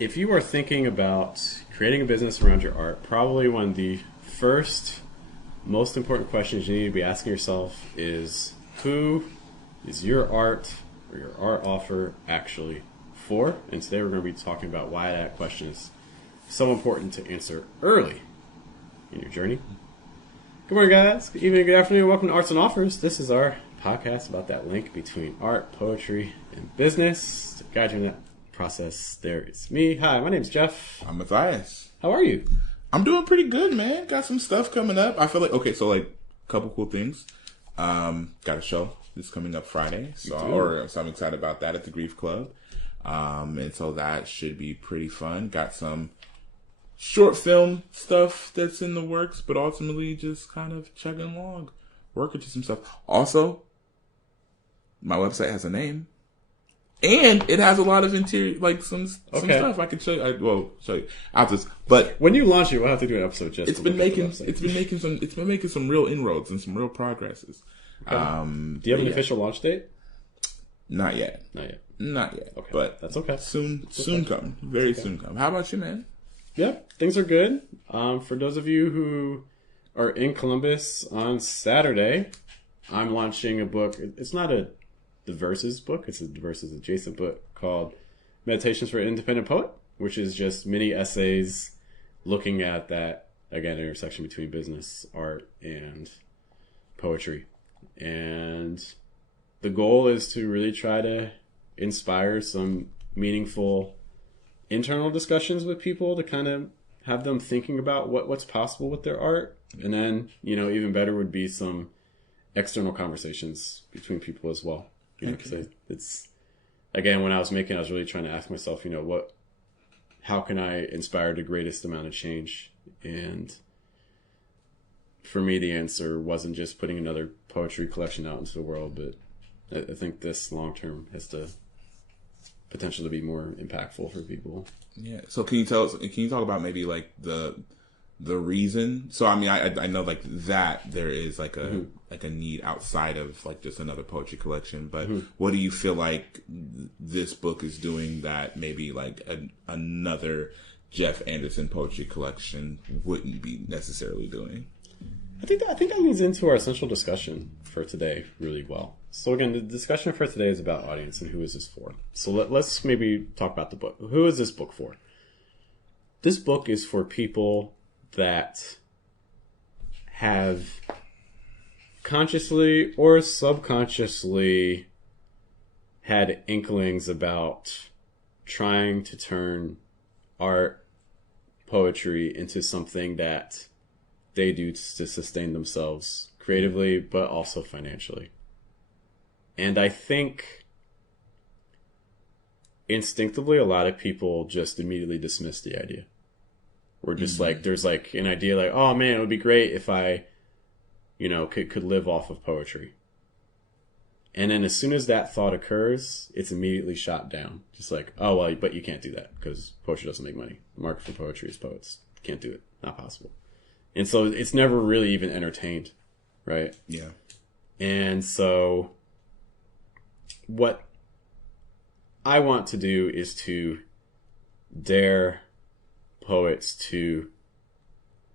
If you are thinking about creating a business around your art, probably one of the first most important questions you need to be asking yourself is who is your art or your art offer actually for? And today we're going to be talking about why that question is so important to answer early in your journey. Good morning, guys. Good evening, good afternoon. Welcome to Arts and Offers. This is our podcast about that link between art, poetry, and business. To guide you in that process, there is me. Hi, my name's Jeff. I'm Matthias. How are you? I'm doing pretty good, man. Got some stuff coming up. I feel like, a couple cool things. Got a show that's coming up Friday. So I'm excited about that at the Grief Club. And so that should be pretty fun. Got some short film stuff that's in the works, but ultimately just kind of chugging along, working to some stuff. Also, my website has a name, and it has a lot of interior, like some stuff I can show you. Show you after this. But when you launch it, we'll have to do an episode just. It's been making some real inroads and some real progresses. Okay. Do you have an official launch date? Not yet. Okay, but that's okay. Soon come. Soon come. How about you, man? Yeah, things are good. For those of you who are in Columbus on Saturday, I'm launching a book. It's not a Verses book. It's a Verses adjacent book called Meditations for an Independent Poet, which is just mini essays looking at that, again, intersection between business, art, and poetry. And the goal is to really try to inspire some meaningful internal discussions with people to kind of have them thinking about what's possible with their art. And then, even better would be some external conversations between people as well. Because it's, again, when I was making, I was really trying to ask myself, how can I inspire the greatest amount of change? And for me, the answer wasn't just putting another poetry collection out into the world, but I think this long term has the potential to be more impactful for people. Yeah. So can you talk about maybe like the reason? So I mean, I know like that there is like a need outside of like just another poetry collection, but what do you feel like this book is doing that maybe like another Jeff Anderson poetry collection wouldn't be necessarily doing? I think that leads into our essential discussion for today really well. So again, the discussion for today is about audience and who is this for. So let's maybe talk about the book. Who is this book for? This book is for people that have consciously or subconsciously had inklings about trying to turn art, poetry into something that they do to sustain themselves creatively, but also financially. And I think instinctively, a lot of people just immediately dismiss the idea. Or just like, there's like an idea like, oh man, it would be great if I, could live off of poetry. And then as soon as that thought occurs, it's immediately shot down. Just like, oh, well, but you can't do that because poetry doesn't make money. The market for poetry is poets. Can't do it. Not possible. And so it's never really even entertained, right? Yeah. And so what I want to do is to dare poets to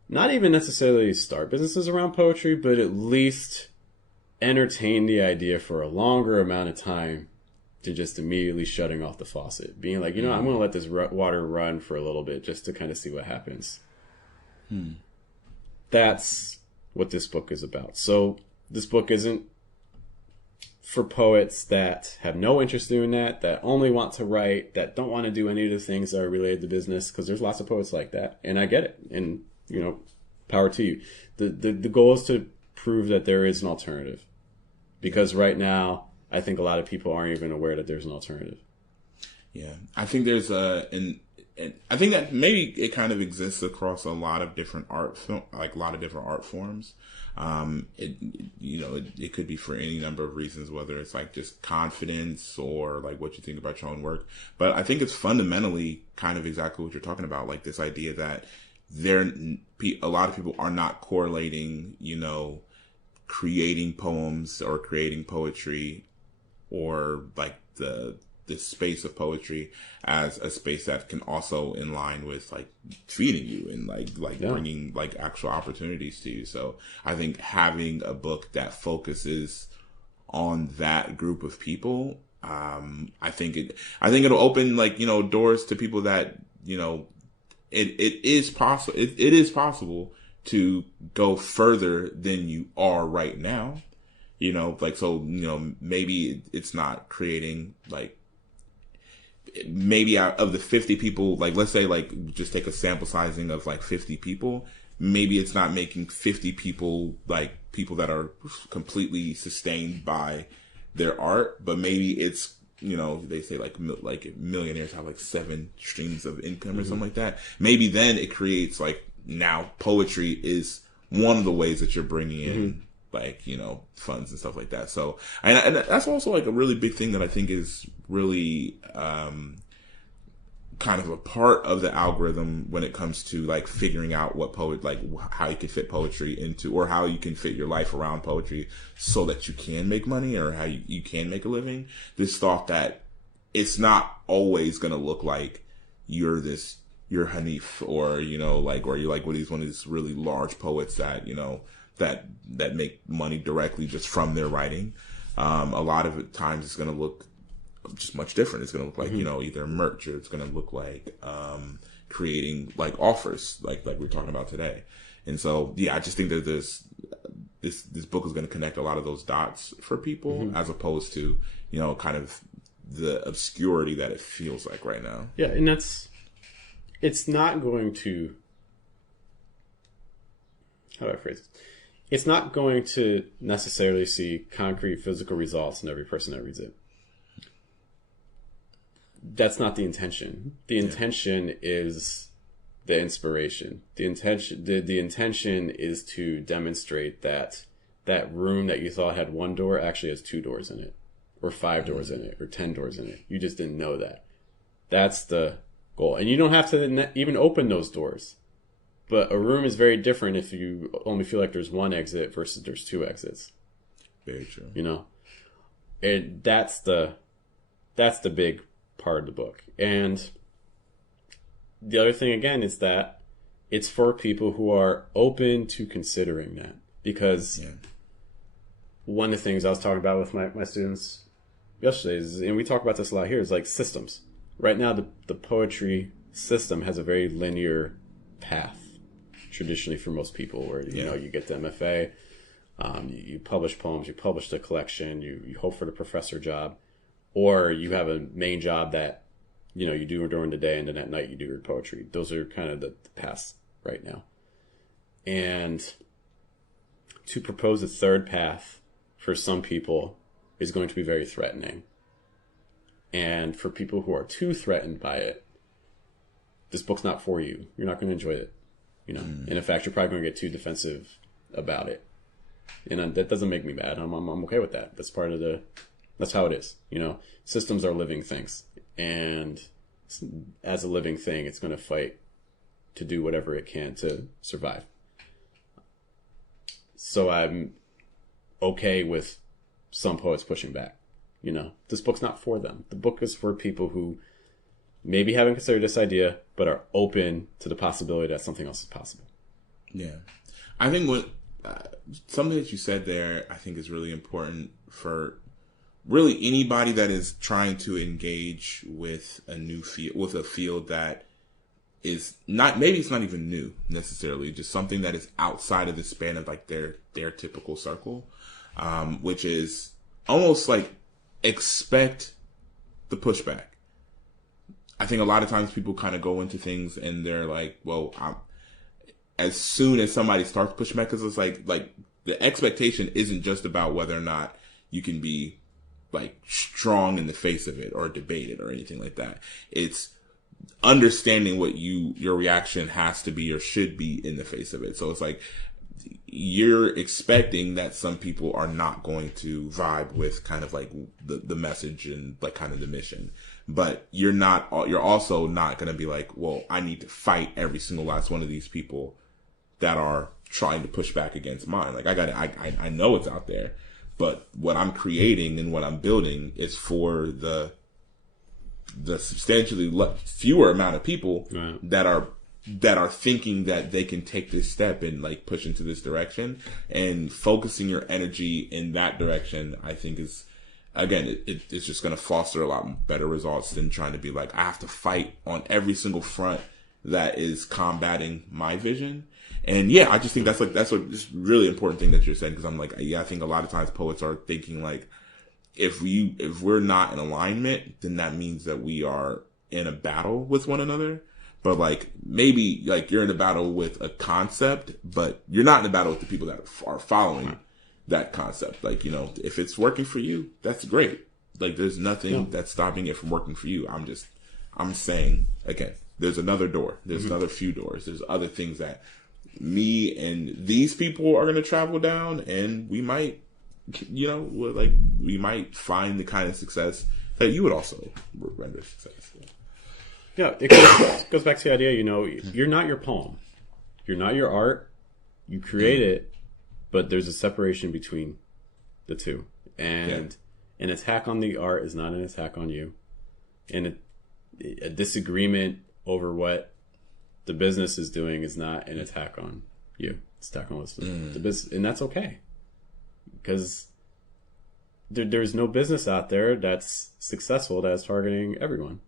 not even necessarily start businesses around poetry, but at least entertain the idea for a longer amount of time to just immediately shutting off the faucet. Being like, I'm going to let this water run for a little bit just to kind of see what happens. That's what this book is about. So this book isn't for poets that have no interest in doing that only want to write, that don't want to do any of the things that are related to business, because there's lots of poets like that, and I get it. And, power to you. The goal is to prove that there is an alternative, because right now, I think a lot of people aren't even aware that there's an alternative. Yeah, I think there's and I think that maybe it kind of exists across a lot of different art forms. It could be for any number of reasons, whether it's like just confidence or like what you think about your own work. But I think it's fundamentally kind of exactly what you're talking about, like this idea that a lot of people are not correlating, creating poems or creating poetry or like the this space of poetry as a space that can also in line with like feeding you and like bringing like actual opportunities to you. So I think having a book that focuses on that group of people, I think it'll open like, you know, doors to people that, you know, it is possible. It is possible to go further than you are right now. You know, like, so, you know, maybe it's not creating like, maybe out of the 50 people, like, let's say, like, just take a sample sizing of like 50 people. Maybe it's not making 50 people like people that are completely sustained by their art, but maybe it's, you know, they say like millionaires have like 7 streams of income or something like that. Maybe then it creates like, now poetry is one of the ways that you're bringing in like, you know, funds and stuff like that. So, and that's also like a really big thing that I think is really kind of a part of the algorithm when it comes to like figuring out what like how you can fit poetry into, or how you can fit your life around poetry so that you can make money, or how you can make a living. This thought that it's not always going to look like you're Hanif, or, you know, like, or you're like one of these really large poets that, you know, that make money directly just from their writing. A lot of times it's going to look just much different. It's going to look like, you know, either merch, or it's going to look like creating like offers, like we're talking about today. And so, yeah, I just think that this book is going to connect a lot of those dots for people, as opposed to, you know, kind of the obscurity that it feels like right now. Yeah, and it's not going to, how do I phrase it? It's not going to necessarily see concrete physical results in every person that reads it. That's not the intention. The intention is the inspiration. The intention is to demonstrate that room that you thought had 1 door actually has 2 doors in it, or 5 doors in it, or 10 doors in it. You just didn't know that. That's the goal. And you don't have to even open those doors. But a room is very different if you only feel like there's 1 exit versus there's 2 exits. Very true. You know, and that's the big part of the book. And the other thing again is that it's for people who are open to considering that, because one of the things I was talking about with my students yesterday is, and we talk about this a lot here, is like systems. Right now, the poetry system has a very linear path, traditionally for most people, where you know, you get the MFA, you publish poems, you publish the collection, you hope for the professor job, or you have a main job that, you know, you do during the day, and then at night you do your poetry. Those are kind of the paths right now. And to propose a third path for some people is going to be very threatening. And for people who are too threatened by it, this book's not for you. You're not going to enjoy it. You know, and in fact, you're probably going to get too defensive about it. And that doesn't make me mad. I'm okay with that. That's how it is. You know, systems are living things. And as a living thing, it's going to fight to do whatever it can to survive. So I'm okay with some poets pushing back. You know, this book's not for them. The book is for people who maybe haven't considered this idea, but are open to the possibility that something else is possible. Yeah. I think what something that you said there, I think is really important for really anybody that is trying to engage with a new field, with a field that is not, maybe it's not even new necessarily, just something that is outside of the span of like their typical circle, which is almost like expect the pushback. I think a lot of times people kind of go into things and they're like, well, as soon as somebody starts pushing back, because it's like the expectation isn't just about whether or not you can be like strong in the face of it or debate it or anything like that. It's understanding what your reaction has to be or should be in the face of it. So it's like you're expecting that some people are not going to vibe with kind of like the message and like kind of the mission, but you're also not going to be like, well, I need to fight every single last one of these people that are trying to push back against mine. Like I know it's out there, but what I'm creating and what I'm building is for the the substantially fewer amount of people right. that are thinking that they can take this step and like push into this direction, and focusing your energy in that direction, I think is, again, it's just going to foster a lot better results than trying to be like, I have to fight on every single front that is combating my vision. And yeah, I just think that's just really important thing that you're saying, because I'm like, yeah, I think a lot of times poets are thinking like, if we're not in alignment, then that means that we are in a battle with one another. But like, maybe like you're in a battle with a concept, but you're not in a battle with the people that are following that concept. Like, you know, if it's working for you, that's great. Like, there's nothing that's stopping it from working for you. I'm saying, again, there's another door. There's another few doors. There's other things that me and these people are going to travel down, and we might, you know, we might find the kind of success that you would also render success. Yeah, it goes back to the idea, you know, you're not your poem. You're not your art. You create it, but there's a separation between the two. And an attack on the art is not an attack on you. And a disagreement over what the business is doing is not an attack on you. It's an attack on the business. And that's okay. Because there's no business out there that's successful that's targeting everyone.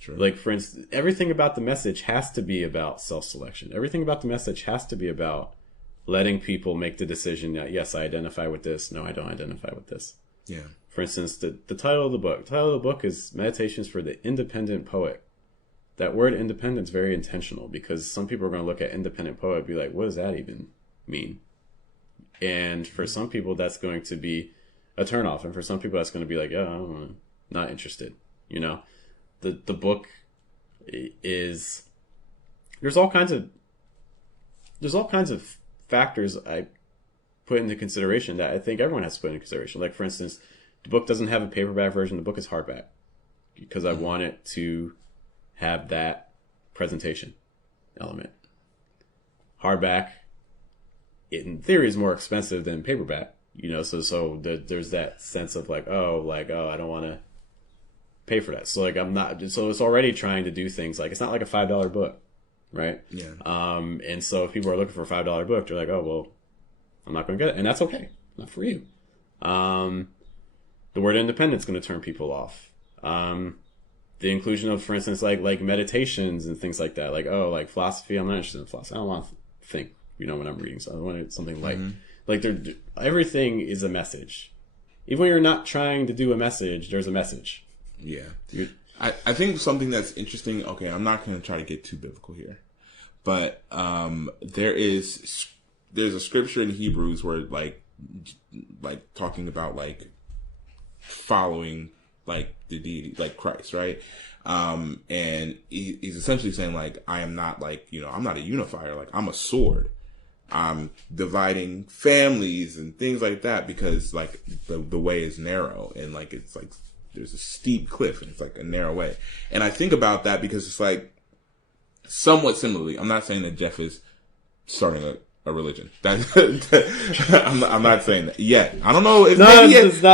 Sure. Like, for instance, everything about the message has to be about self-selection. Everything about the message has to be about letting people make the decision that, yes, I identify with this. No, I don't identify with this. Yeah. For instance, the title of the book. The title of the book is Meditations for the Independent Poet. That word independent is very intentional, because some people are going to look at independent poet and be like, what does that even mean? And for some people, that's going to be a turnoff. And for some people, that's going to be like, yeah, I'm not interested, you know? The book is, there's all kinds of factors I put into consideration that I think everyone has to put into consideration. Like, for instance, the book doesn't have a paperback version. The book is hardback because I want it to have that presentation element. Hardback, in theory, is more expensive than paperback, you know, so there's that sense of like, oh, I don't want to pay for that. So like, so it's already trying to do things like, it's not like a $5 book, right? Yeah. And so if people are looking for a $5 book, they're like, oh, well, I'm not going to get it. And that's okay. Not for you. The word independent is going to turn people off. The inclusion of, for instance, like meditations and things like that. Like, oh, like philosophy. I'm not interested in philosophy. I don't want to think, you know, when I'm reading. So I want something like everything is a message. Even when you're not trying to do a message, there's a message. Yeah. I think something that's interesting, okay, I'm not going to try to get too biblical here, but there's a scripture in Hebrews where like talking about like following like the deity, like Christ, right? And he's essentially saying like, I am not like, you know, I'm not a unifier, like I'm a sword. I'm dividing families and things like that because like the way is narrow, and like it's like there's a steep cliff and it's like a narrow way. And I think about that because it's like somewhat similarly, I'm not saying that Jeff is starting a religion. I'm not saying that yet. I don't know if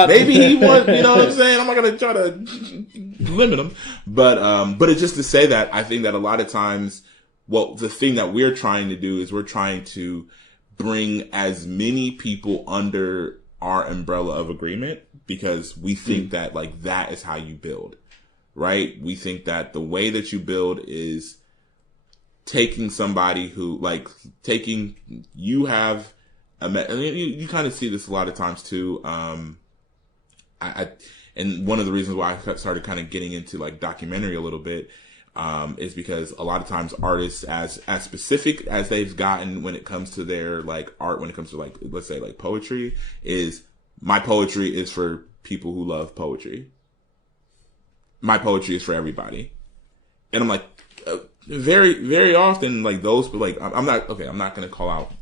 maybe he wants, you know what I'm saying? I'm not going to try to limit him, but it's just to say that I think that a lot of times, well, the thing that we're trying to do is we're trying to bring as many people under our umbrella of agreement, because we think that like that is how you build, right? We think that the way that you build is taking somebody who like you have I mean, you kind of see this a lot of times too. And one of the reasons why I started kind of getting into like documentary a little bit, is because a lot of times artists, as specific as they've gotten when it comes to their like art, when it comes to like, let's say like poetry, is my poetry is for people who love poetry. My poetry is for everybody. And I'm like, very, very often, like those, like, I'm not going to call out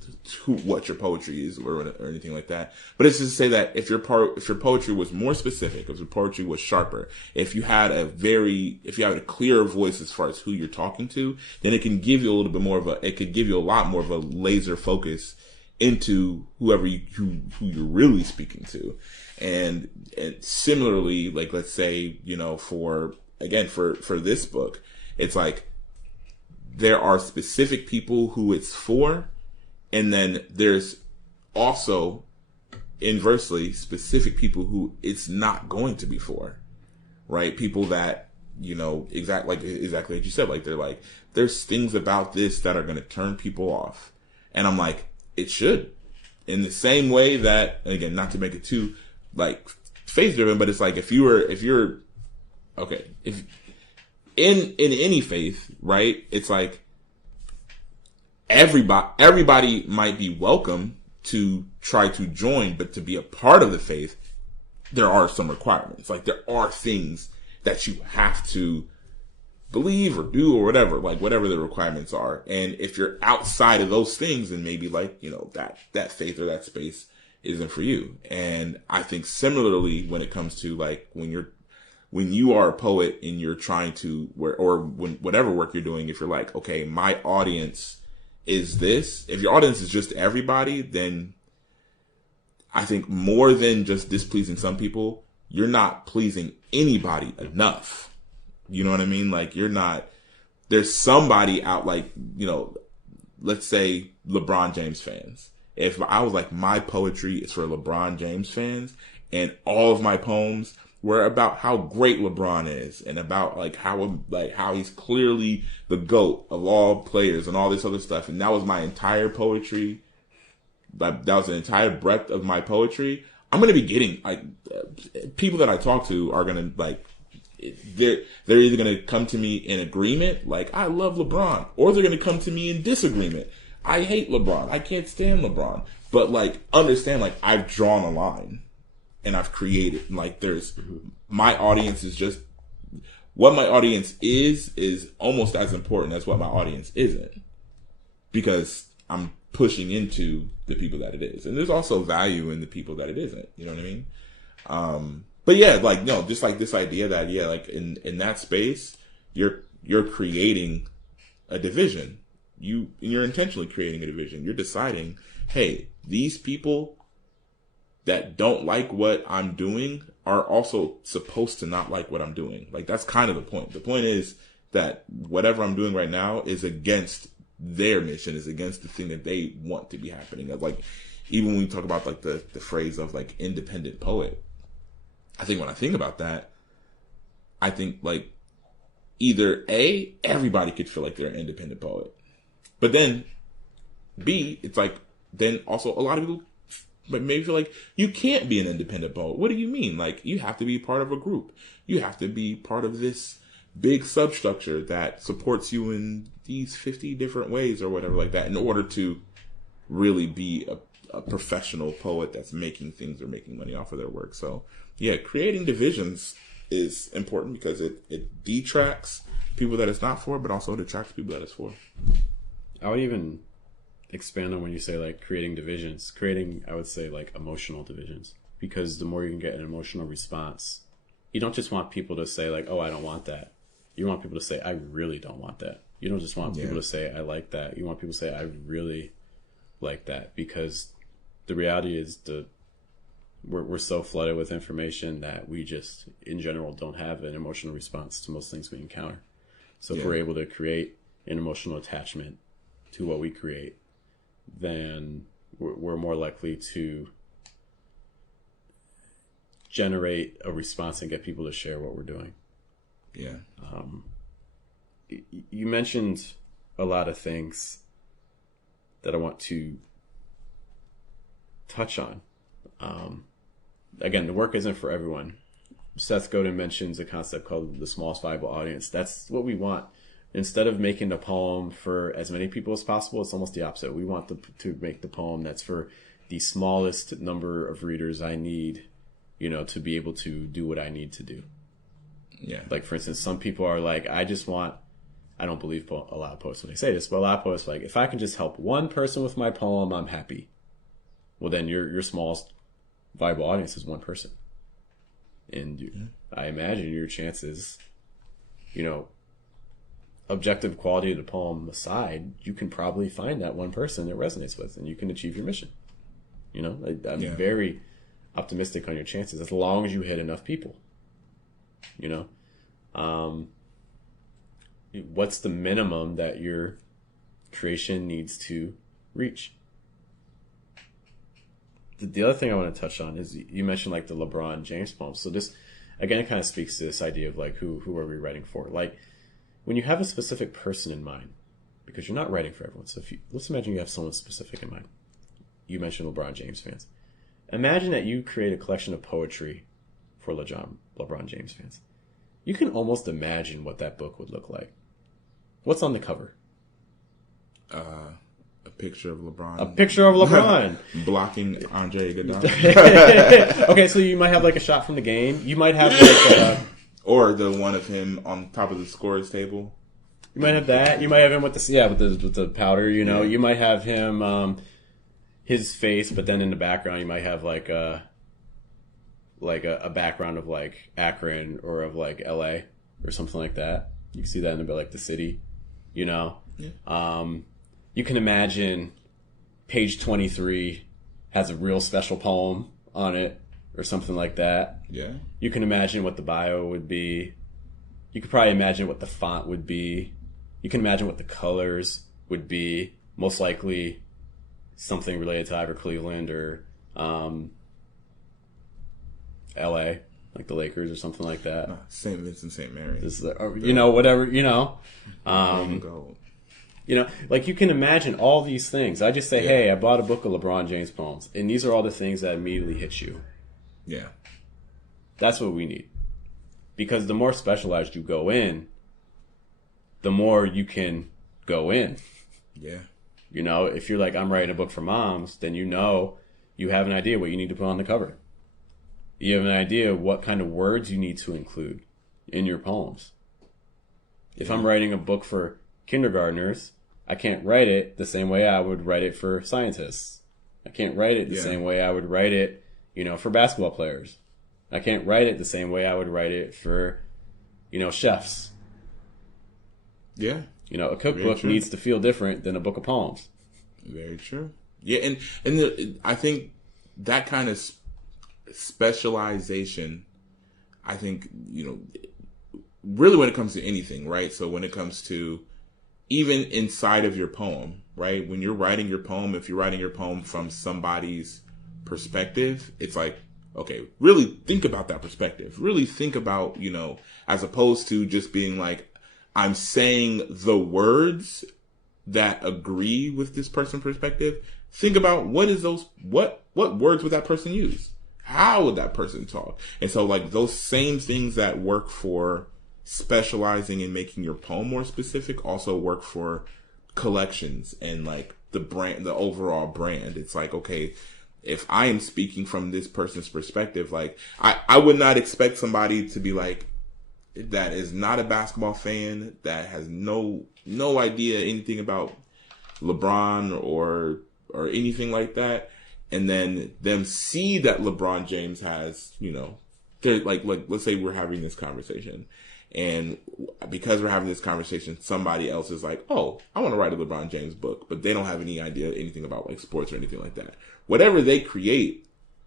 what your poetry is or anything like that. But it's just to say that if your poetry was more specific, if your poetry was sharper, if you had a clearer voice as far as who you're talking to, then it can give you a lot more of a laser focus into who you're really speaking to. And similarly, like, let's say, you know, for again, for this book, it's like there are specific people who it's for, and then there's also inversely specific people who it's not going to be for, right? People that, exactly like you said, like they're like, there's things about this that are going to turn people off. And I'm like, it should. In the same way that, again, not to make it too like faith driven, but it's like if in any faith, right? It's like everybody might be welcome to try to join, but to be a part of the faith, there are some requirements. Like there are things that you have to believe or do or whatever, like whatever the requirements are. And if you're outside of those things, then maybe like, that faith or that space isn't for you. And I think similarly when it comes to like when you are a poet and you're trying to whatever work you're doing, if you're like, okay, my audience is this, if your audience is just everybody, then I think more than just displeasing some people, you're not pleasing anybody enough. You know what I mean? Like there's somebody out, like, let's say LeBron James fans. If I was like, my poetry is for LeBron James fans and all of my poems were about how great LeBron is and about like how he's clearly the GOAT of all players and all this other stuff. And that was my entire poetry. That was the entire breadth of my poetry. I'm going to be getting like people that I talk to are going to like, they're either going to come to me in agreement, like I love LeBron, or they're going to come to me in disagreement. I hate LeBron. I can't stand LeBron. But like, understand, like I've drawn a line and I've created, like my audience is just, what my audience is almost as important as what my audience isn't, because I'm pushing into the people that it is. And there's also value in the people that it isn't. You know what I mean? But yeah, like, just like this idea that, yeah, like in that space, you're creating a division. You're intentionally creating a division. You're deciding, hey, these people that don't like what I'm doing are also supposed to not like what I'm doing. Like, that's kind of the point. The point is that whatever I'm doing right now is against their mission, is against the thing that they want to be happening. Like, even when we talk about like the phrase of like independent poet, I think when I think about that, I think like either A, everybody could feel like they're an independent poet. But then B, it's like, then also a lot of people maybe feel like you can't be an independent poet. What do you mean? Like, you have to be part of a group. You have to be part of this big substructure that supports you in these 50 different ways or whatever like that in order to really be a professional poet that's making things or making money off of their work. So yeah, creating divisions is important because it detracts people that it's not for, but also it attracts people that it's for. I would even expand on when you say like creating divisions, I would say like emotional divisions, because the more you can get an emotional response, you don't just want people to say like, oh, I don't want that. You want people to say, I really don't want that. You don't just want people to say, I like that. You want people to say, I really like that, because the reality is we're so flooded with information that we just, in general, don't have an emotional response to most things we encounter. So if we're able to create an emotional attachment to what we create, then we're more likely to generate a response and get people to share what we're doing. Yeah. You mentioned a lot of things that I want to touch on. Again, the work isn't for everyone. Seth Godin mentions a concept called the smallest viable audience. That's what we want. Instead of making the poem for as many people as possible, it's almost the opposite. We want to make the poem that's for the smallest number of readers I need, to be able to do what I need to do. Yeah. Like, for instance, some people are like, I don't believe a lot of poets when they say this, but a lot of poets are like, if I can just help one person with my poem, I'm happy. Well, then your smallest viable audience is one person. And I imagine your chances, objective quality of the poem aside, you can probably find that one person it resonates with, and you can achieve your mission. I'm very optimistic on your chances as long as you hit enough people. What's the minimum that your creation needs to reach? The other thing I want to touch on is you mentioned like the LeBron James poems. So this, again, it kind of speaks to this idea of like who are we writing for? Like when you have a specific person in mind, because you're not writing for everyone. So let's imagine you have someone specific in mind. You mentioned LeBron James fans. Imagine that you create a collection of poetry for LeBron James fans. You can almost imagine what that book would look like. What's on the cover? A picture of LeBron. A picture of LeBron. Blocking Andre Iguodala. Okay, so you might have like a shot from the game. You might have like or the one of him on top of the scores table. You might have that. You might have him with the powder, you know. Yeah. You might have him his face, but then in the background you might have like a background of like Akron or of like LA or something like that. You can see that in a bit like the city, you know. Yeah. You can imagine page 23 has a real special poem on it or something like that. Yeah. You can imagine what the bio would be. You could probably imagine what the font would be. You can imagine what the colors would be. Most likely something related to either Cleveland or LA, like the Lakers or something like that. St. Vincent, St. Mary. You know, whatever, you know. You know, like you can imagine all these things. I just say, hey, I bought a book of LeBron James poems, and these are all the things that immediately hit you. Yeah. That's what we need. Because the more specialized you go in, the more you can go in. Yeah. You know, if you're like, I'm writing a book for moms, then you have an idea what you need to put on the cover. You have an idea what kind of words you need to include in your poems. If I'm writing a book for kindergartners, I can't write it the same way I would write it for scientists. I can't write it the same way I would write it, you know, for basketball players. I can't write it the same way I would write it for, you know, chefs. Yeah. You know, a cookbook needs to feel different than a book of poems. Very true. Yeah, and I think that kind of specialization, I think, you know, really when it comes to anything, right? So when it comes to even inside of your poem, right? When you're writing your poem, if you're writing your poem from somebody's perspective, it's like, okay, really think about that perspective. Really think about, you know, as opposed to just being like, I'm saying the words that agree with this person's perspective. Think about what words would that person use? How would that person talk? And so like those same things that work for specializing in making your poem more specific also work for collections and like the brand, the overall brand. It's like, okay, if I am speaking from this person's perspective, like I would not expect somebody to be like, that is not a basketball fan, that has no idea anything about LeBron or anything like that, and then them see that LeBron James has, you know, they're like let's say we're having this conversation, and because we're having this conversation, somebody else is like, oh, I want to write a LeBron James book, but they don't have any idea anything about like sports or anything like that. Whatever they create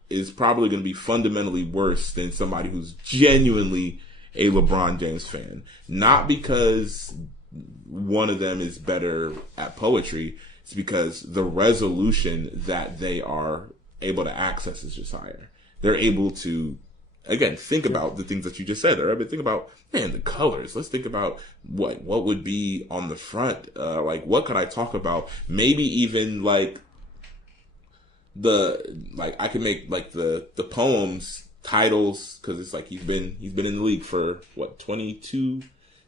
is probably going to be fundamentally worse than somebody who's genuinely a LeBron James fan. Not because one of them is better at poetry, it's because the resolution that they are able to access is just higher. They're able to, again, think about the things that you just said. They're able to think about, man, the colors. Let's think about what would be on the front. Like, what could I talk about? Maybe even like I could make like the poems titles, because it's like he's been in the league for 22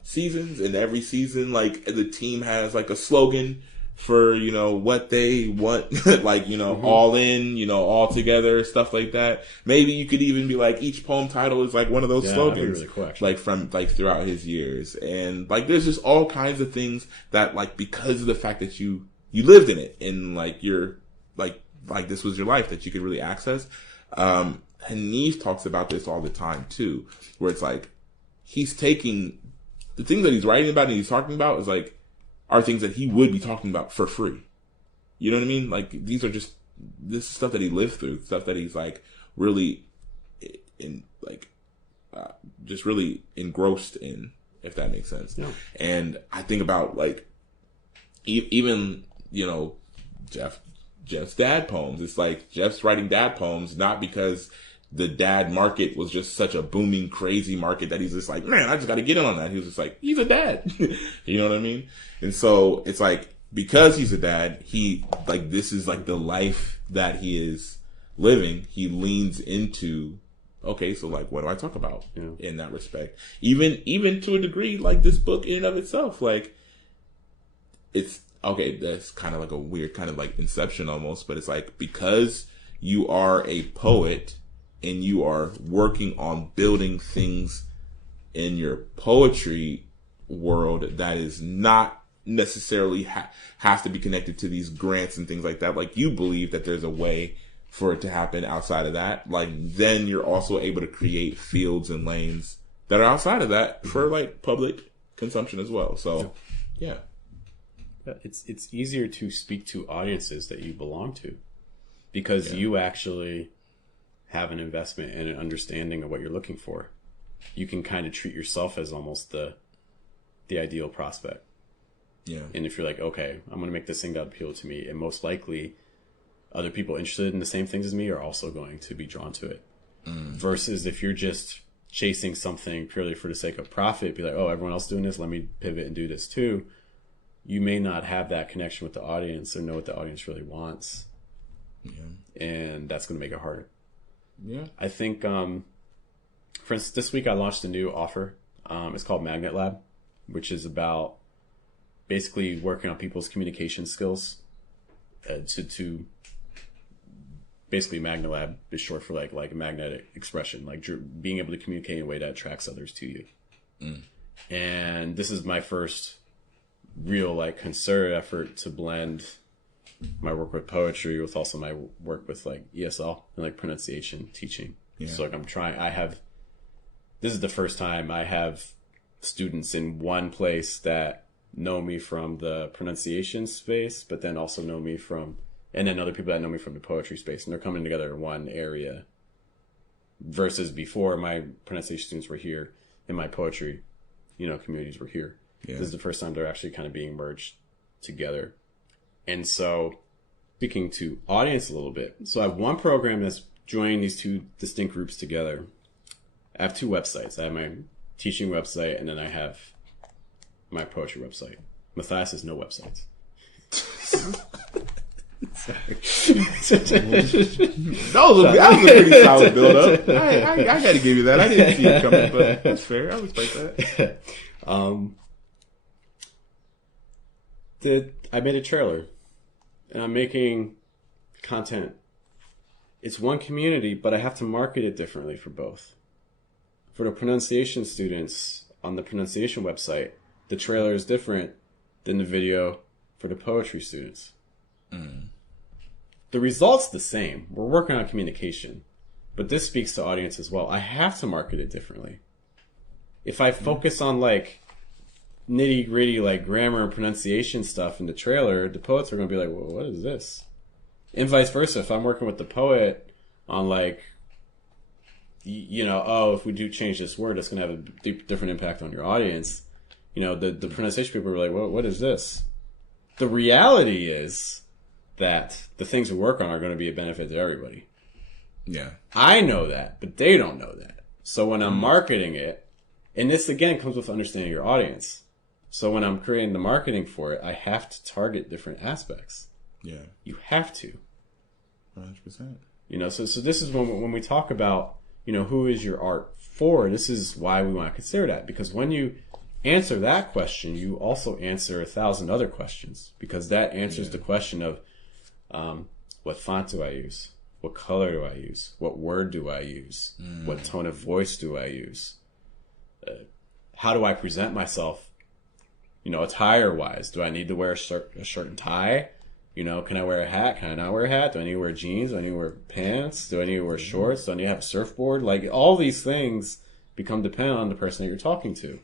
seasons, and every season like the team has like a slogan for, you know, what they want, like, you know, all in, you know, all together, stuff like that. Maybe you could even be like, each poem title is like one of those slogans, really cool, like from like throughout his years. And like there's just all kinds of things that like, because of the fact that you lived in it and like you're like this was your life, that you could really access. Hanif talks about this all the time too, where it's like he's taking the things that he's writing about and he's talking about is like are things that he would be talking about for free. You know what I mean? Like these are just this stuff that he lived through, stuff that he's like really in like just really engrossed in, if that makes sense. Yeah. And I think about like even Jeff's dad poems. It's like Jeff's writing dad poems not because the dad market was just such a booming, crazy market that he's just like, man, I just got to get in on that. He was just like, he's a dad. You know what I mean? And so it's like, because he's a dad, he like, this is like the life that he is living. He leans into, okay, so like, what do I talk about in that respect? Even to a degree, like this book in and of itself, like it's okay. That's kind of like a weird kind of like Inception almost, but it's like, because you are a poet and you are working on building things in your poetry world that is not necessarily has to be connected to these grants and things like that. Like, you believe that there's a way for it to happen outside of that. Like, then you're also able to create fields and lanes that are outside of that for like public consumption as well. So, yeah. It's easier to speak to audiences that you belong to because you actually have an investment and an understanding of what you're looking for. You can kind of treat yourself as almost the ideal prospect. Yeah. And if you're like, okay, I'm going to make this thing that appeal to me, and most likely other people interested in the same things as me are also going to be drawn to it. Versus if you're just chasing something purely for the sake of profit, be like, oh, everyone else doing this, let me pivot and do this too. You may not have that connection with the audience or know what the audience really wants. Yeah. And that's going to make it harder. Yeah. I think, for instance, this week I launched a new offer. It's called Magnet Lab, which is about basically working on people's communication skills. To basically, Magnet Lab is short for like magnetic expression, like being able to communicate in a way that attracts others to you. And this is my first real like concerted effort to blend my work with poetry with also my work with like ESL and like pronunciation teaching. So like this is the first time I have students in one place that know me from the pronunciation space, but then also know me from, and then other people that know me from the poetry space, and they're coming together in one area versus before my pronunciation students were here and my poetry, communities were here. This is the first time they're actually kind of being merged together. And so, speaking to audience a little bit, so I have one program that's joining these two distinct groups together. I have two websites. I have my teaching website, and then I have my poetry website. Matthias has no websites. That was a pretty solid build up. I got to give you that. I didn't see it coming, but that's fair. I respect that. I made a trailer, and I'm making content. It's one community, but I have to market it differently for both. For the pronunciation students on the pronunciation website, the trailer is different than the video for the poetry students. The result's the same. We're working on communication, but this speaks to audience as well. I have to market it differently. If I focus on like nitty gritty like grammar and pronunciation stuff in the trailer, the poets are going to be like, well, what is this? And vice versa. If I'm working with the poet on like, if we do change this word, it's going to have a different impact on your audience. The pronunciation people are like, well, what is this? The reality is that the things we work on are going to be a benefit to everybody. Yeah. I know that, but they don't know that. So when I'm marketing it, and this again comes with understanding your audience. So when I'm creating the marketing for it, I have to target different aspects. Yeah. You have to. 100%. So this is when we talk about, who is your art for? This is why we want to consider that. Because when you answer that question, you also answer 1,000 other questions. Because that answers the question of what font do I use? What color do I use? What word do I use? What tone of voice do I use? How do I present myself? Attire-wise, do I need to wear a shirt and tie? Can I wear a hat? Can I not wear a hat? Do I need to wear jeans? Do I need to wear pants? Do I need to wear shorts? Do I need to have a surfboard? Like, all these things become dependent on the person that you're talking to.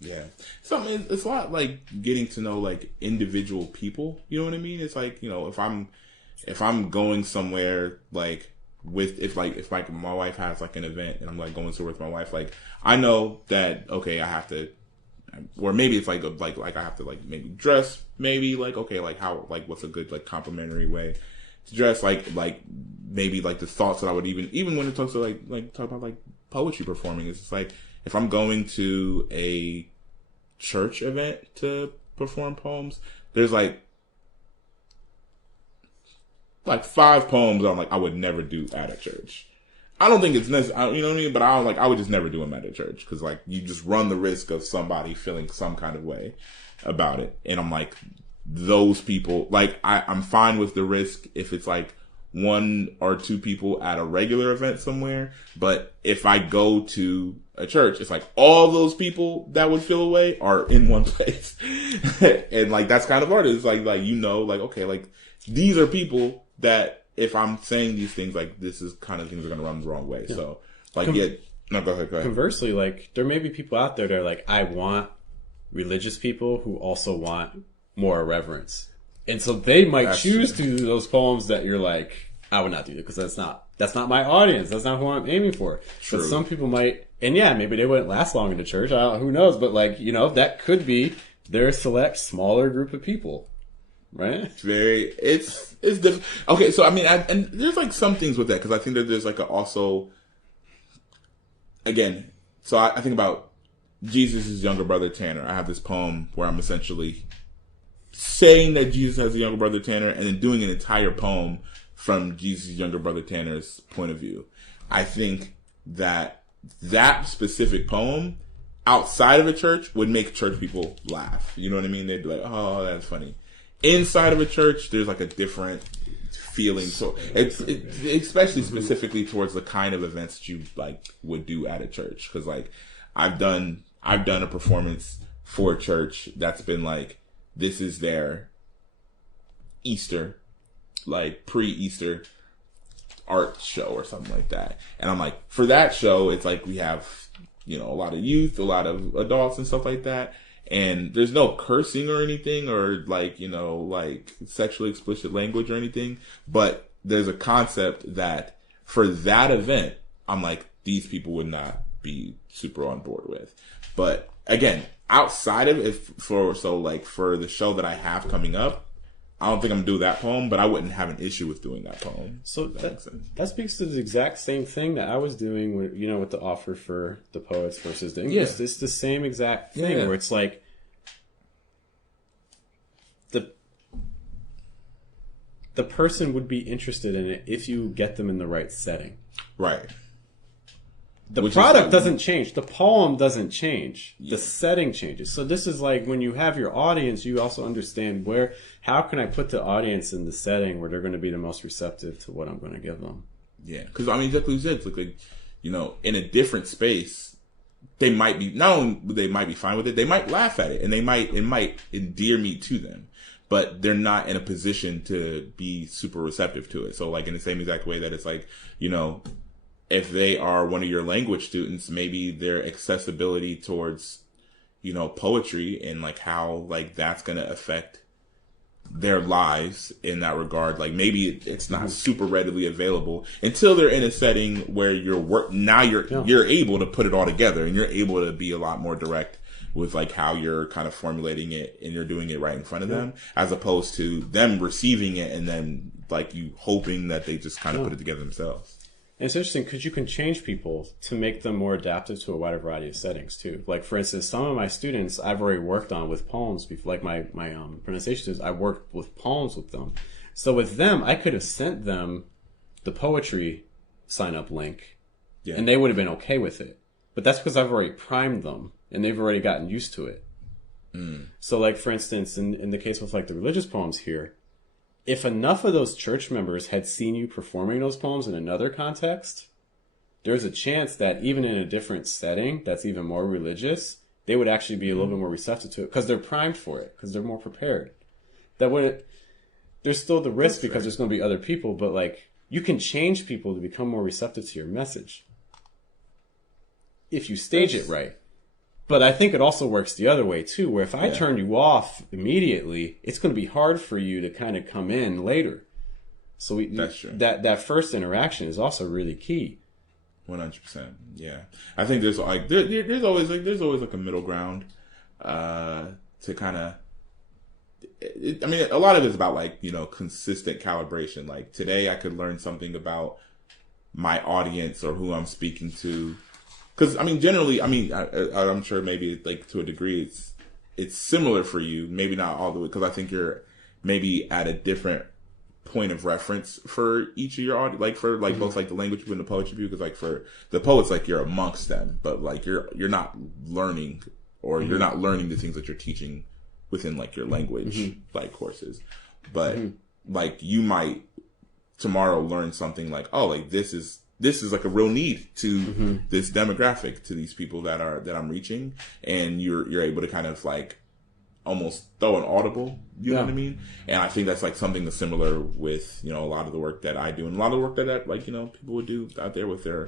Yeah. So, it's a lot like getting to know, like, individual people. You know what I mean? It's like, if I'm going somewhere, like, if my wife has like an event and I'm like going somewhere with my wife, like I know that okay, I have to, or maybe it's like I have to like maybe dress, maybe like okay, like how like what's a good like complimentary way to dress, like maybe like the thoughts that I would even when it comes to like talk about like poetry performing, it's just like if I'm going to a church event to perform poems, there's like 5 poems I'm like I would never do at a church. I don't think it's necessary, you know what I mean? But I would just never do them at a church because like you just run the risk of somebody feeling some kind of way about it. And I'm like, those people, like I'm fine with the risk if it's like 1 or 2 people at a regular event somewhere. But if I go to a church, it's like all those people that would feel away are in one place. And like that's kind of hard. It's like you know, like okay, like these are people that if I'm saying these things, like this is kind of things are going to run the wrong way. Yeah. So like, no, go ahead. Conversely, like there may be people out there that are like, I want religious people who also want more reverence. And so they might choose to do those poems that you're like, I would not do it because that's not my audience. That's not who I'm aiming for. True. But some people might, and yeah, maybe they wouldn't last long in the church. Who knows? But like, you know, that could be their select smaller group of people. Right. It's different. Okay, so I mean, and there's like some things with that because I think that there's like also, again, so I think about Jesus' younger brother Tanner. I have this poem where I'm essentially saying that Jesus has a younger brother Tanner, and then doing an entire poem from Jesus' younger brother Tanner's point of view. I think that specific poem outside of a church would make church people laugh. You know what I mean? They'd be like, "Oh, that's funny." Inside of a church, there's like a different feeling. So it's especially specifically towards the kind of events that you like would do at a church. Because like I've done a performance for a church that's been like, this is their Easter, like pre-Easter art show or something like that. And I'm like, for that show, it's like we have, you know, a lot of youth, a lot of adults and stuff like that. And there's no cursing or anything or like, you know, like sexually explicit language or anything. But there's a concept that for that event, I'm like, these people would not be super on board with. But again, outside of for the show that I have coming up, I don't think I'm gonna do that poem, but I wouldn't have an issue with doing that poem. So that speaks to the exact same thing that I was doing with, you know, with the offer for the poets versus the English. Yeah. It's the same exact thing where it's like the person would be interested in it if you get them in the right setting. Right. The product doesn't change. The poem doesn't change. Yeah. The setting changes. So this is like when you have your audience, you also understand how can I put the audience in the setting where they're going to be the most receptive to what I'm going to give them. Yeah. Because, I mean, exactly what you said. It's like, you know, in a different space, they might be, not only they might be fine with it, they might laugh at it and it might endear me to them. But they're not in a position to be super receptive to it. So, like, in the same exact way that it's like, you know, if they are one of your language students, maybe their accessibility towards, you know, poetry and like how like that's going to affect their lives in that regard. Like maybe it's not super readily available until they're in a setting where you're able to put it all together and you're able to be a lot more direct with like how you're kind of formulating it and you're doing it right in front of them, as opposed to them receiving it and then like you hoping that they just kind of put it together themselves. And it's interesting because you can change people to make them more adaptive to a wider variety of settings too. Like for instance, some of my students I've already worked on with poems before, like my pronunciation students, I worked with poems with them. So with them, I could have sent them the poetry sign up link and they would have been okay with it. But that's because I've already primed them and they've already gotten used to it. So like for instance, in the case with like the religious poems here, if enough of those church members had seen you performing those poems in another context, there's a chance that even in a different setting that's even more religious, they would actually be a little bit more receptive to it because they're primed for it, because they're more prepared. There's still the risk because there's going to be other people, but like you can change people to become more receptive to your message if you stage it right. But I think it also works the other way, too, where if I turn you off immediately, it's going to be hard for you to kind of come in later. So that's true. That first interaction is also really key. 100%. Yeah, I think there's like there's always like a middle ground to kind of. I mean, a lot of it's about like, you know, consistent calibration. Like today, I could learn something about my audience or who I'm speaking to. Because I mean, generally, I mean, I'm sure maybe like to a degree, it's similar for you. Maybe not all the way, because I think you're maybe at a different point of reference for each of your audience, like for like both like the language people and the poetry people. Because like for the poets, like you're amongst them, but like you're not learning, or you're not learning the things that you're teaching within like your language like courses. But like you might tomorrow learn something like, oh, like this is like a real need to this demographic, to these people that I'm reaching, and you're able to kind of like almost throw an audible, you know what I mean? And I think that's like something that's similar with, you know, a lot of the work that I do, and a lot of the work that like, you know, people would do out there with their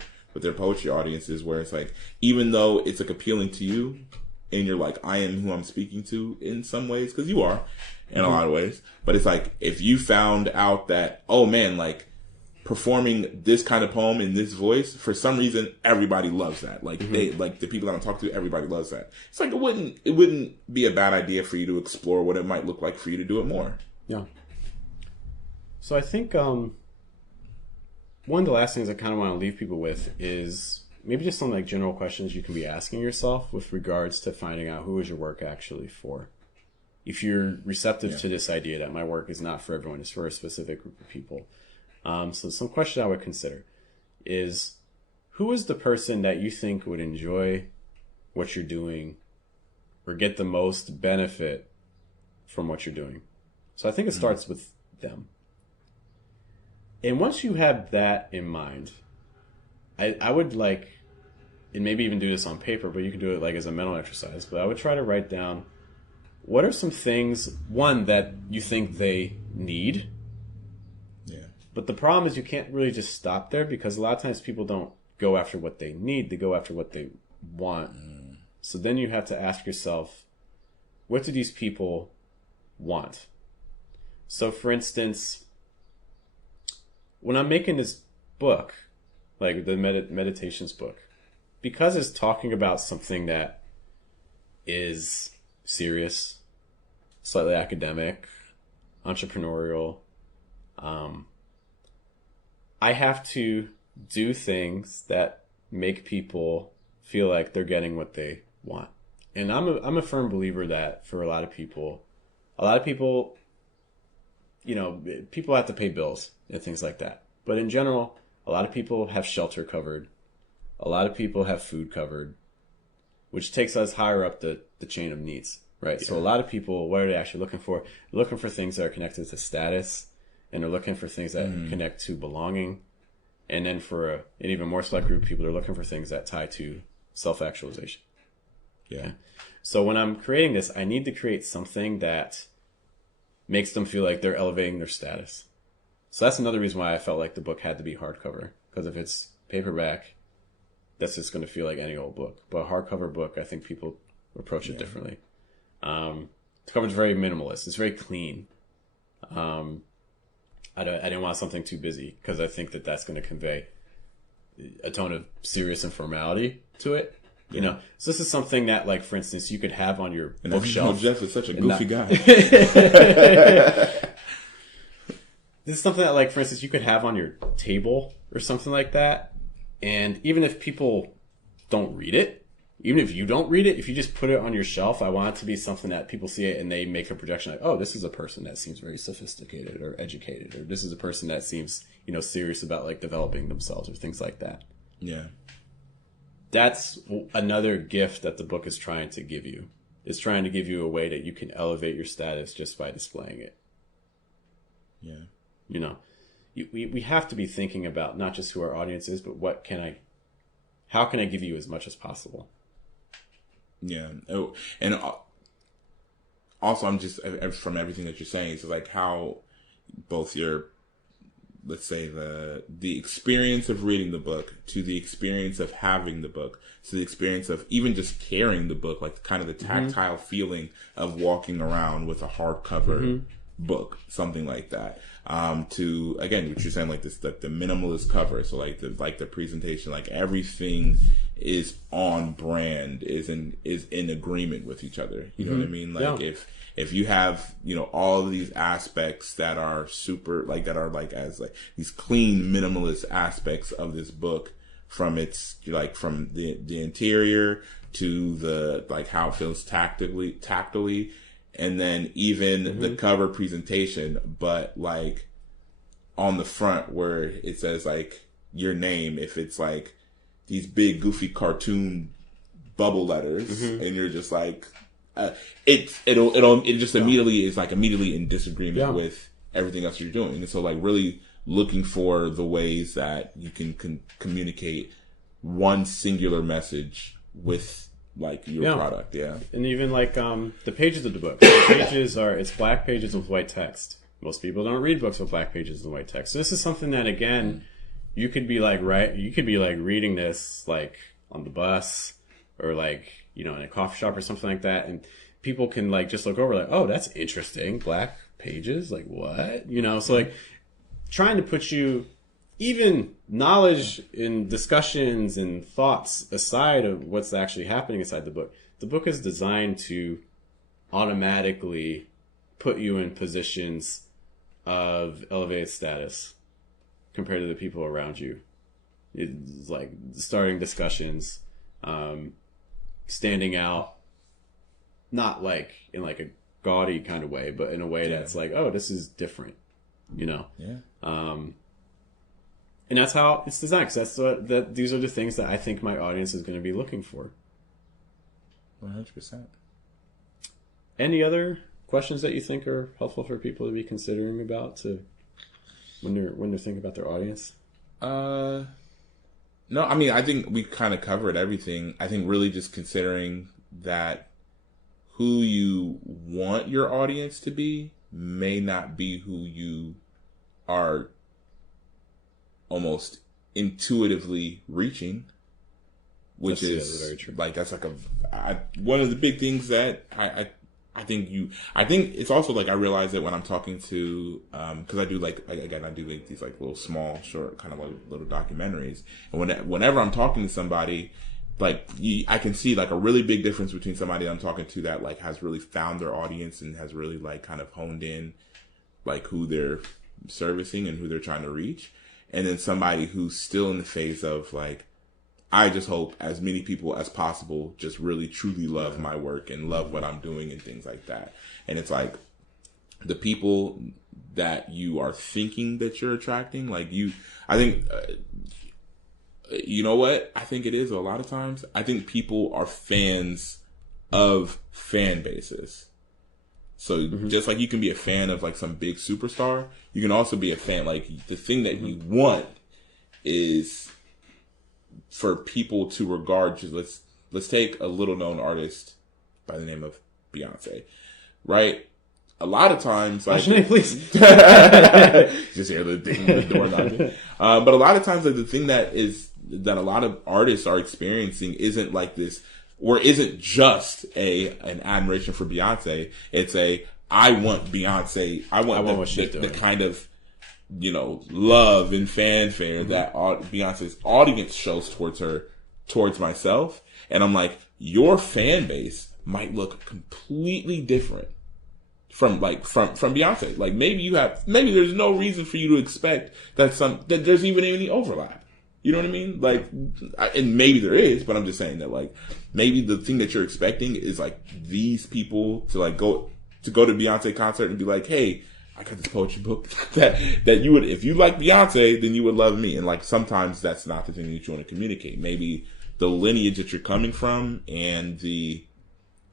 poetry audiences, where it's like, even though it's like appealing to you, and you're like, I am who I'm speaking to in some ways, because you are in a lot of ways. But it's like, if you found out that, oh man, like performing this kind of poem in this voice, for some reason, everybody loves that. Like they, like the people that I'm talking to, everybody loves that. It's like, it wouldn't be a bad idea for you to explore what it might look like for you to do it more. Yeah. So I think, one of the last things I kind of want to leave people with is maybe just some like general questions you can be asking yourself with regards to finding out who is your work actually for. If you're receptive to this idea that my work is not for everyone, it's for a specific group of people. So some question I would consider is, who is the person that you think would enjoy what you're doing or get the most benefit from what you're doing? So I think it starts with them. And once you have that in mind, I would like, and maybe even do this on paper, but you can do it like as a mental exercise, but I would try to write down, what are some things, one, that you think they need? Yeah. But the problem is you can't really just stop there, because a lot of times people don't go after what they need, they go after what they want. So then you have to ask yourself, what do these people want? So for instance, when I'm making this book, like the meditations book, because it's talking about something that is serious, slightly academic, entrepreneurial, I have to do things that make people feel like they're getting what they want. And I'm a firm believer that for a lot of people, you know, people have to pay bills and things like that. But in general, a lot of people have shelter covered. A lot of people have food covered, which takes us higher up the chain of needs, right? Yeah. So a lot of people, what are they actually looking for? They're looking for things that are connected to status, and they're looking for things that connect to belonging. And then for an even more select group of people, they're looking for things that tie to self-actualization. Yeah. So when I'm creating this, I need to create something that makes them feel like they're elevating their status. So that's another reason why I felt like the book had to be hardcover. Because if it's paperback, that's just going to feel like any old book. But a hardcover book, I think people approach it differently. The cover's very minimalist. It's very clean. I didn't want something too busy, because I think that that's going to convey a tone of serious informality to it. You know, so this is something that, like, for instance, you could have on your bookshelf. Jeff is such a goofy guy. This is something that, like, for instance, you could have on your table or something like that. And even if people don't read it, even if you don't read it, if you just put it on your shelf, I want it to be something that people see it and they make a projection like, oh, this is a person that seems very sophisticated or educated, or this is a person that seems, you know, serious about like developing themselves or things like that. Yeah. That's another gift that the book is trying to give you. It's trying to give you a way that you can elevate your status just by displaying it. Yeah. You know, we have to be thinking about not just who our audience is, but how can I give you as much as possible? Yeah. Oh, and also I'm just, from everything that you're saying, it's like how both your, let's say the experience of reading the book, to the experience of having the book, to the experience of even just carrying the book, like kind of the tactile feeling of walking around with a hardcover book, something like that. To again, what you're saying, like this, like the minimalist cover. So like the presentation, like everything is on brand, is in agreement with each other. You know what I mean? Like if you have, you know, all of these aspects that are super, like that are like as like these clean minimalist aspects of this book, from its like from the interior to the like how it feels tactily, and then even the cover presentation, but like on the front where it says like your name, if it's like these big goofy cartoon bubble letters, and you're just like it just immediately is like immediately in disagreement with everything else you're doing. And so like really looking for the ways that you can communicate one singular message with like your product. And even like the pages of the book, the pages it's black pages with white text. Most people don't read books with black pages and white text. So this is something that, again, you could be like reading this like on the bus or like, you know, in a coffee shop or something like that, and people can like just look over like, oh, that's interesting, black pages, like what, you know? So like trying to put you, even knowledge in discussions and thoughts aside of what's actually happening inside the book is designed to automatically put you in positions of elevated status compared to the people around you. It's like starting discussions, standing out, not like in like a gaudy kind of way, but in a way that's like, oh, this is different, you know? And that's how it's designed, because these are the things that I think my audience is going to be looking for. 100%. Any other questions that you think are helpful for people to be considering about when they're thinking about their audience? No, I mean, I think we kind of covered everything. I think really just considering that who you want your audience to be may not be who you are almost intuitively reaching, which is very true. Like that's like one of the big things that I think it's also like I realize that when I'm talking to because I do like these like little small short kind of like little documentaries, and whenever I'm talking to somebody, like I can see like a really big difference between somebody I'm talking to that like has really found their audience and has really like kind of honed in like who they're servicing and who they're trying to reach, and then somebody who's still in the phase of like, I just hope as many people as possible just really truly love my work and love what I'm doing and things like that. And it's like the people that you are thinking that you're attracting, like I think, you know what? I think it is a lot of times. I think people are fans of fan bases. So just like you can be a fan of like some big superstar, you can also be a fan. Like the thing that you want is for people to regard. Just let's take a little known artist by the name of Beyonce, right? A lot of times, like, name, please. Just hear the ding the door knocking. But a lot of times, like the thing that a lot of artists are experiencing isn't like this, or isn't just an admiration for Beyonce. It's I want Beyonce. I want the kind of, you know, love and fanfare that Beyonce's audience shows towards myself. And I'm like, your fan base might look completely different from Beyonce. Like maybe there's no reason for you to expect that there's even any overlap. You know what I mean? Like, and maybe there is, but I'm just saying that like maybe the thing that you're expecting is like these people to like go to Beyonce concert and be like, hey, I got this poetry book that you would, if you like Beyonce, then you would love me. And like sometimes that's not the thing that you want to communicate. Maybe the lineage that you're coming from and the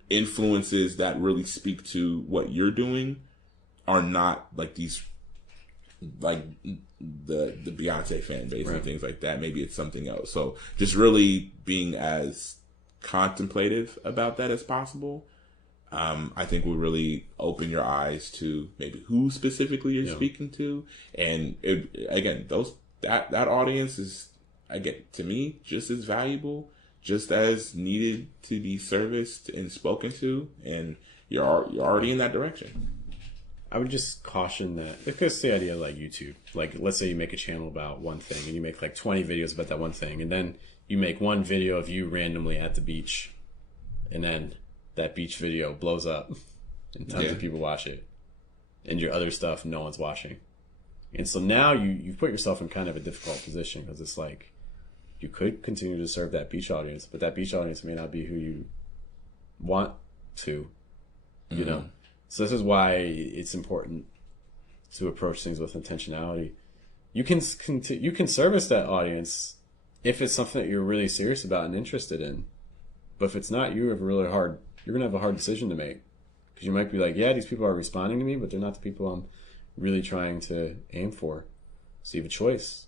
influences that really speak to what you're doing are not like these, like the Beyonce fan base and things like that. Maybe it's something else. So just really being as contemplative about that as possible, I think will really open your eyes to maybe who specifically you're speaking to. And that audience is, again, to me, just as valuable, just as needed to be serviced and spoken to. And you're already in that direction. I would just caution that, because the idea of like YouTube, like let's say you make a channel about one thing and you make like 20 videos about that one thing, and then you make one video of you randomly at the beach, and then that beach video blows up and tons of people watch it, and your other stuff no one's watching. And so now you've put yourself in kind of a difficult position, because it's like you could continue to serve that beach audience, but that beach audience may not be who you want to, you know? So this is why it's important to approach things with intentionality. You can service that audience if it's something that you're really serious about and interested in. But if it's not, you're going to have a hard decision to make. Because you might be like, yeah, these people are responding to me, but they're not the people I'm really trying to aim for. So you have a choice.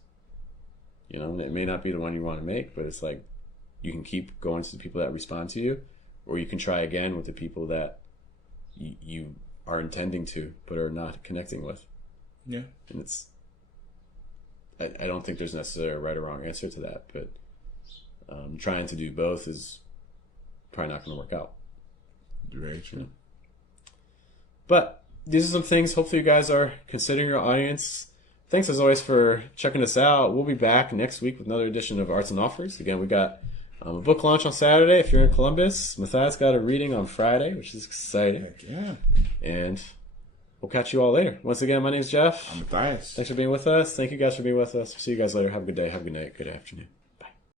You know, and it may not be the one you want to make, but it's like you can keep going to the people that respond to you, or you can try again with the people that you are intending to, but are not connecting with. Yeah. And I don't think there's necessarily a right or wrong answer to that, but trying to do both is probably not going to work out. Very true. Yeah. But these are some things. Hopefully you guys are considering your audience. Thanks as always for checking us out. We'll be back next week with another edition of Arts and Offers. Again, we got a book launch on Saturday if you're in Columbus. Matthias got a reading on Friday, which is exciting. Heck yeah. And we'll catch you all later. Once again, my name's Jeff. I'm Matthias. Thanks for being with us. Thank you guys for being with us. See you guys later. Have a good day. Have a good night. Good afternoon.